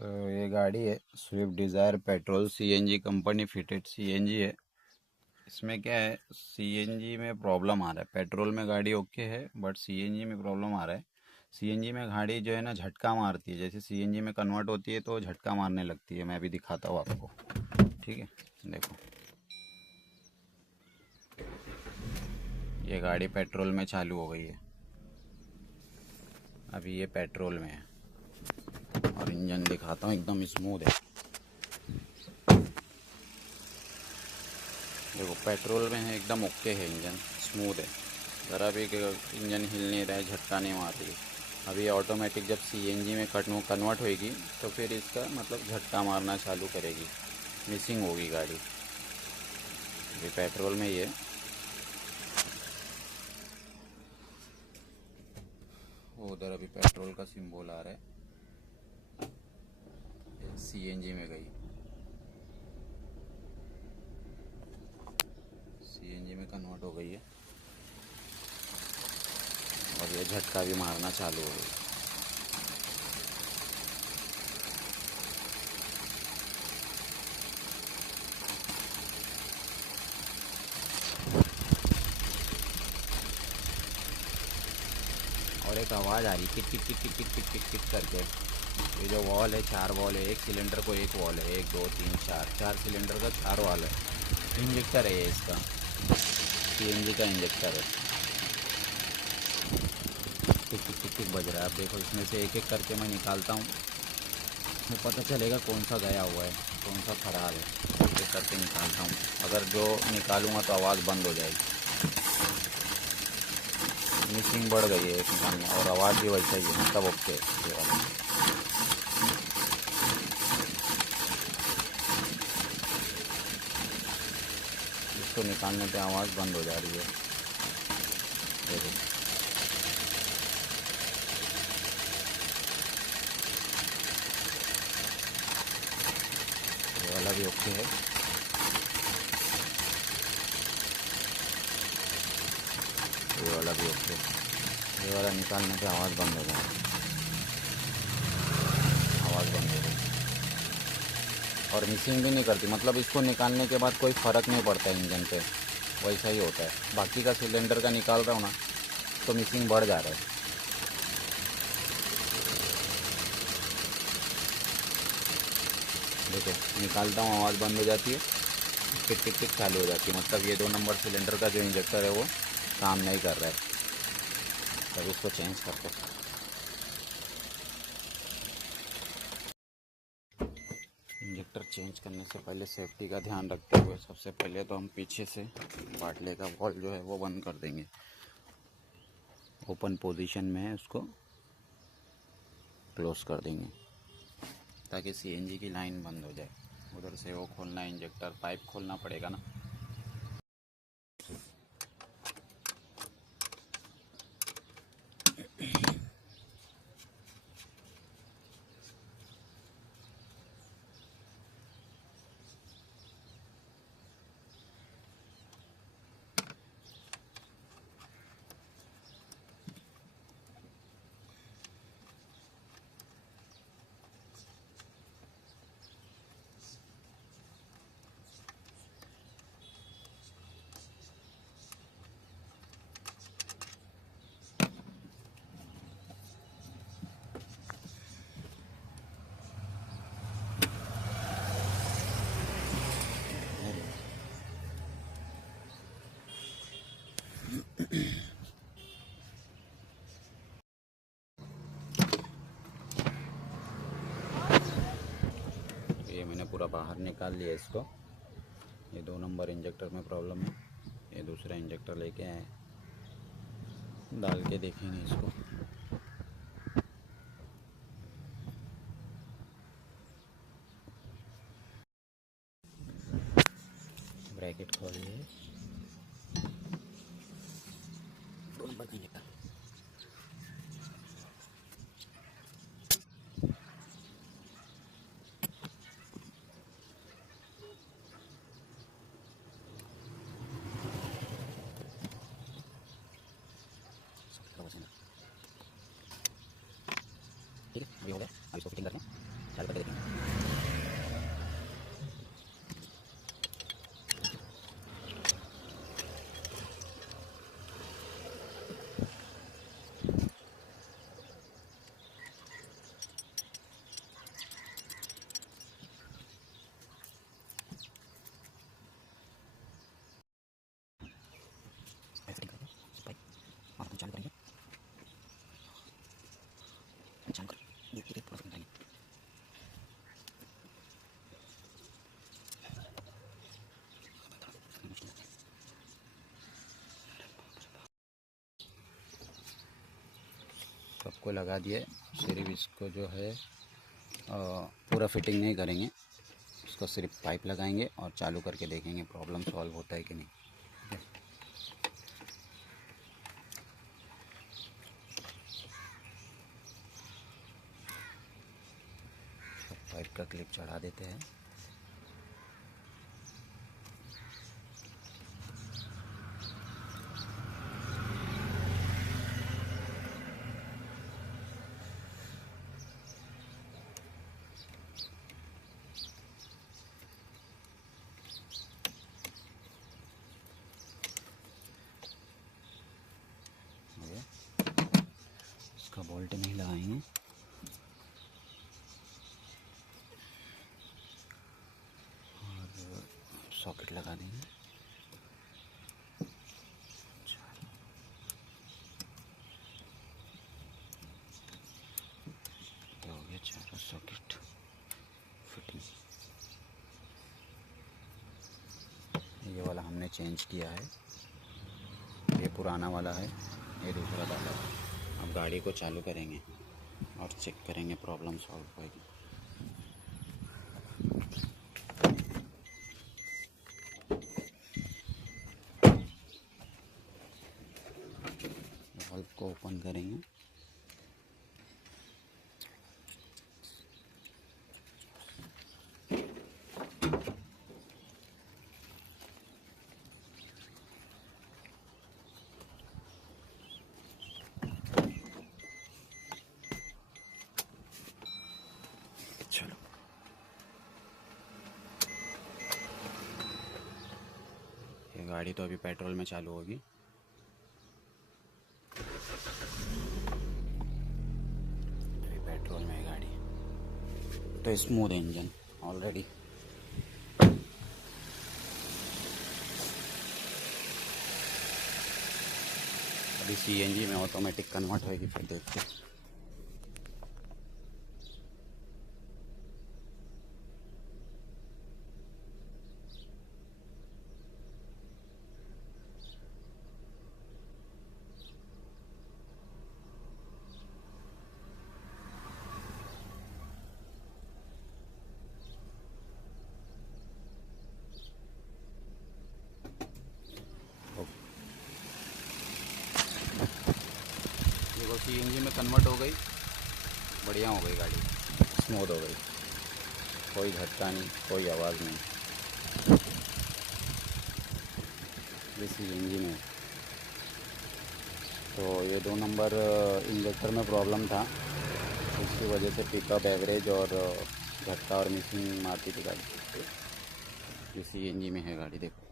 तो ये गाड़ी है Swift Dzire petrol CNG company fitted CNG है। इसमें क्या है, सीएनजी में प्रॉब्लम आ रहा है। पेट्रोल में गाड़ी ओके है बट सीएनजी में प्रॉब्लम आ रहा है। सीएनजी में गाड़ी जो है ना झटका मारती है, जैसे सीएनजी में कन्वर्ट होती है तो झटका मारने लगती है। मैं अभी दिखाता हूँ आपको, ठीक है। देखो ये गाड़ी पेट्रोल में चालू हो गई है, अभी ये पेट्रोल में है और इंजन दिखाता हूँ, एकदम स्मूथ है। देखो पेट्रोल में है, एकदम ओके है, इंजन स्मूथ है, ज़रा भी इंजन हिल नहीं रहा है, झटका नहीं मार रही है। अभी ऑटोमेटिक जब सीएनजी में कन्वर्ट होएगी तो फिर इसका मतलब झटका मारना चालू करेगी, मिसिंग होगी गाड़ी। अभी पेट्रोल में ही है। वो उधर अभी पेट्रोल का सिंबल आ रहा है, सीएनजी में गई, सीएनजी में कन्वर्ट हो गई है और ये झटका भी मारना चालू हो गई। और एक आवाज़ आ रही टिक टिक टिक टिक टिक टिक टिक टिक करके। ये जो वॉल है, 4 वॉल है, एक सिलेंडर को एक वॉल है, 1 2 3 4 सिलेंडर का 4 वॉल है। इंजेक्टर है ये, इसका सीएनजी का इंजेक्टर है। टिक टिक टिक टिक बज रहा है। आप देखो, इसमें से एक एक करके मैं निकालता हूँ, इसमें पता चलेगा कौन सा गया हुआ है, कौन सा ख़राब है। एक एक करके निकालता हूँ, अगर जो निकालूंगा तो आवाज़ बंद हो जाएगी। मिसिंग बढ़ गई है एक निकालने, और आवाज़ भी वैसा ही है, मतलब ओके ये वाला। इसको निकालने पे आवाज़ बंद हो जा रही है। देखो ये वाला भी ओके है। ये वाला भी ओके है। ये वाला निकालने पे आवाज़ बंद हो जाए, आवाज़ बंद हो गई और मिसिंग भी नहीं करती। मतलब इसको निकालने के बाद कोई फ़र्क नहीं पड़ता इंजन पे, वैसा ही होता है। बाकी का सिलेंडर का निकाल रहा हूँ ना तो मिसिंग बढ़ जा रहा है। देखो निकालता हूँ, आवाज़ बंद हो जाती है, टिक टिक टिक चालू हो जाती है। मतलब ये 2 नंबर सिलेंडर का जो इंजेक्टर है वो काम नहीं कर रहा है। तब इसको चेंज करते हैं। इंजेक्टर चेंज करने से पहले सेफ्टी का ध्यान रखते हुए सबसे पहले तो हम पीछे से बाटले का वॉल जो है वो बंद कर देंगे। ओपन पोजीशन में है, उसको क्लोज कर देंगे ताकि सीएनजी की लाइन बंद हो जाए। उधर से वो खोलना, इंजेक्टर पाइप खोलना पड़ेगा ना। ये मैंने पूरा बाहर निकाल लिया इसको। ये 2 नंबर इंजेक्टर में प्रॉब्लम है। ये दूसरा इंजेक्टर लेके आए, डाल के देखेंगे इसको। ब्रैकेट खोलिए, 2 नंबर का इंजेक्टर। ठीक है, अभी हो गया। अब इसको फिटिंग करके चालू करके देखेंगे। सबको लगा दिए, सिर्फ इसको जो है पूरा फिटिंग नहीं करेंगे, इसको सिर्फ पाइप लगाएंगे और चालू करके देखेंगे प्रॉब्लम सॉल्व होता है कि नहीं। पाइप का क्लिप चढ़ा देते हैं। इसका बोल्ट नहीं लगाएंगे, और सॉकेट लगा देंगे। ये हो गया चारों सॉकेट फिटिंग। ये वाला हमने चेंज किया है, ये पुराना वाला है, ये दूसरा डाला है। अब गाड़ी को चालू करेंगे और चेक करेंगे प्रॉब्लम सॉल्व होएगी। वाल्व को ओपन करेंगे, चलो ये गाड़ी तो अभी पेट्रोल में चालू होगी। अभी पेट्रोल में है गाड़ी, तो स्मूथ इंजन ऑलरेडी। अभी सीएनजी में ऑटोमेटिक कन्वर्ट होगी, फिर देखते हैं। देखो सीएनजी में कन्वर्ट हो गई, बढ़िया हो गई गाड़ी, स्मूथ हो गई, कोई झटका नहीं, कोई आवाज़ नहीं। ये सीएनजी में तो ये 2 नंबर इंजेक्टर में प्रॉब्लम था, उसकी वजह से पिकअप एवरेज और झटका और मिसिंग मारती थी गाड़ी। ये सीएनजी में है गाड़ी, देखो।